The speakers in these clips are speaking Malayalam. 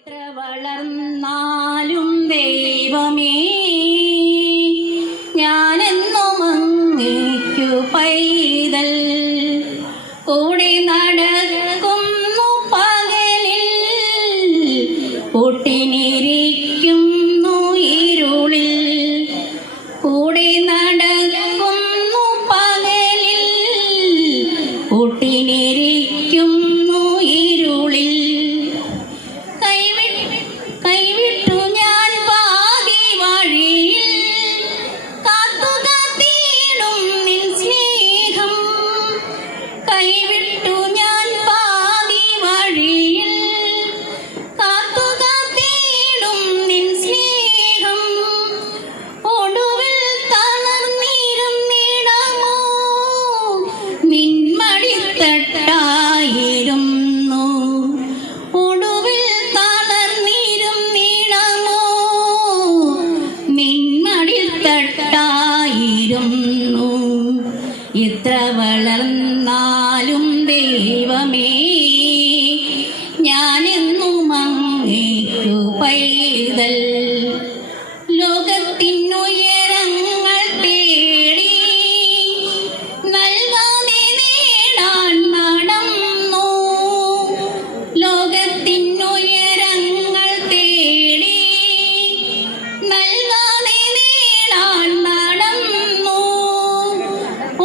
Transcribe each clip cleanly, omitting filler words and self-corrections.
എത്ര വളർന്നാലും ദൈവമേ ഞാനെന്നും അങ്ങേക്കു പൈതൽ. കൂടെ നടക്കുന്നു പകലിൽ, കൂട്ടിനിരിക്കുന്നു ഇരുളിൽ. കൂടെ നടക്കുന്നു പകലിൽ, കൂട്ടിനിരിക്കുന്നു ഇരുളിൽ. കൈവിട്ടു ഞാൻ പാതി വഴിയിൽ, കാത്തുകാത്തിടും നിൻ സ്നേഹം. കൈവിട്ടു ഞാൻ പാതി വഴിയിൽ, കാത്തുകാത്തിടും നിൻ സ്നേഹം. ഒടുവിൽ തളർന്നിരുന്നിടമോ നിൻ മടിത്തട്ടായിരുന്നു. ഒടുവിൽ തളർന്നിരുന്നിടമോ നിൻ മടിത്തട്ടായിരുന്നു. എത്ര വളർന്നാലും ദൈവമേ ഞാനെന്നും അങ്ങേക്കു പൈതൽ. ലോകത്തിനുയരങ്ങൾ തേടി നൽകാതെ നേടാൻ നടന്നു. ലോകത്തിനുയരങ്ങൾ തേടി നൽകാതെ നേടാൻ നടന്നു.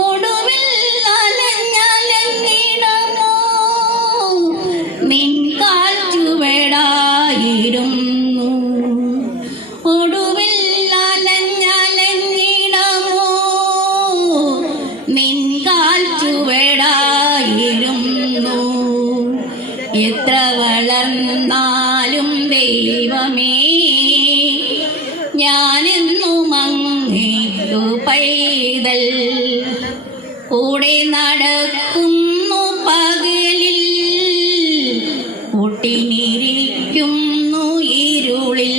ഒടുവിൽ അലഞ്ഞലഞ്ഞിടമോ നിൻ കാൽച്ചുവടായിരുന്നു. ഒടുവിൽ അലഞ്ഞലഞ്ഞിടമോ നിൻ കാൽച്ചുവടായിരുന്നു. എത്ര വളർന്നാലും ദൈവമേ ഞാനെന്നും അങ്ങേക്കു പൈതൽ. കൂടെ നടക്കുന്നു പകലിൽ, കൂട്ടിനിരിക്കുന്നു ഇരുളിൽ.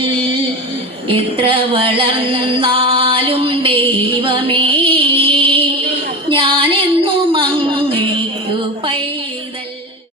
എത്ര വളർന്നാലും ദൈവമേ